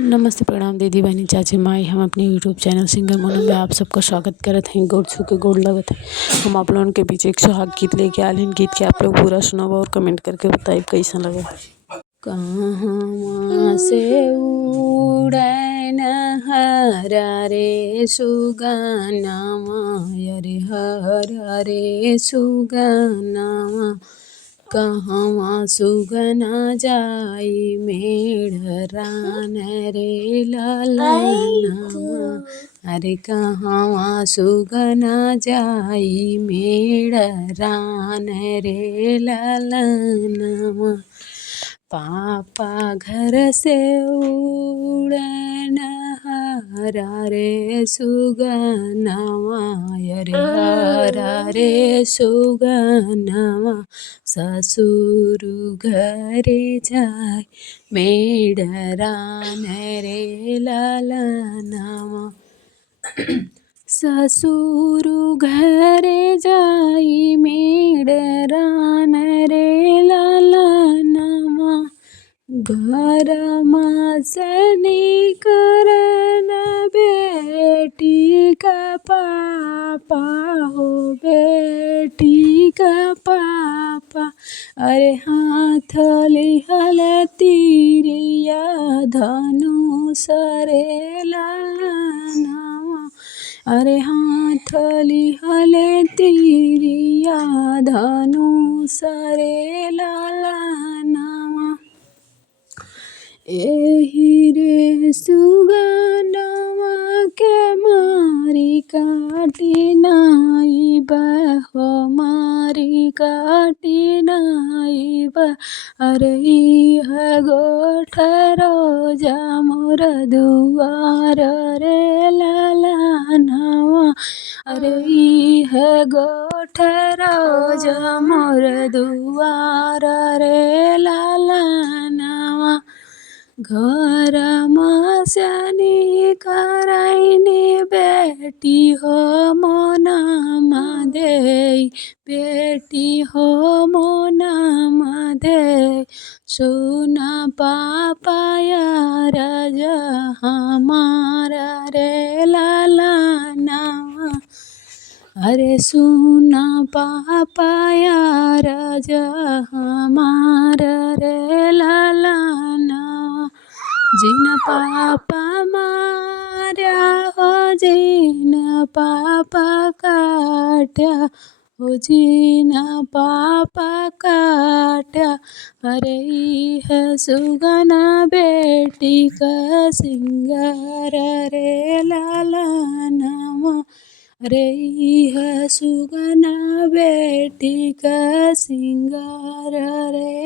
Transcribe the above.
नमस्ते प्रणाम दीदी बहनी चाची माई। हम अपने यूट्यूब चैनल सिंगर मोनू में आप सबका स्वागत करत हैं। गोड़ छू के गोड़ लगत है। हम आप लोगों के बीच एक सुहाग गीत लेके आए हैं। गीत के आप लोग पूरा सुनाओ और कमेंट करके बताइए कैसा लगा। कहाँ से उड़ैन हरा रे सुगनावा, अरे हरा रे सुगनावा, कहवा सुगना जाई मेढ़रान रे ललनावा, अरे कहवा सुगना जाई मेढ़रान रे ललनावा। पापा घर से उड़न हरा रे सुगनावा, अरे हरा रे सुगनावा, ससुर घरे जाय मेढ़रान रे ललनावा। ससुर घरे जाई मेढ़रान रे ललनावा, घरमा से निकरन बेटी का पापा हो, बेटी का पापा, अरे हाथ लिहल तीरिया धनुष रे ललनावा, अरे हाथ लिहल तीरिया धनुष रे ललनावा। एही रे सुगनावा के मारी काटी नाइब हो, मारी काटी नाइब, अरे इह गोठरो जा मोर दुआर रे ललनावा, अरे इह गोठरो जा मोर दुआर रे ललनावा। घरमा से निकरैनी बेटी हो मोनामा देई, बेटी हो मोनामा देई, सुना पापा यार हमारा रे ललनावा, अरे सुना पापा यार हमारा रे ललनावा। जिन पापा मार्या हो, जिन पापा काट्या हो, जिन पापा काट्या, अरे इह सुगना बेटी का सिंगार रे ललनावा, अरे इह सुगना बेटी का सिंगार रे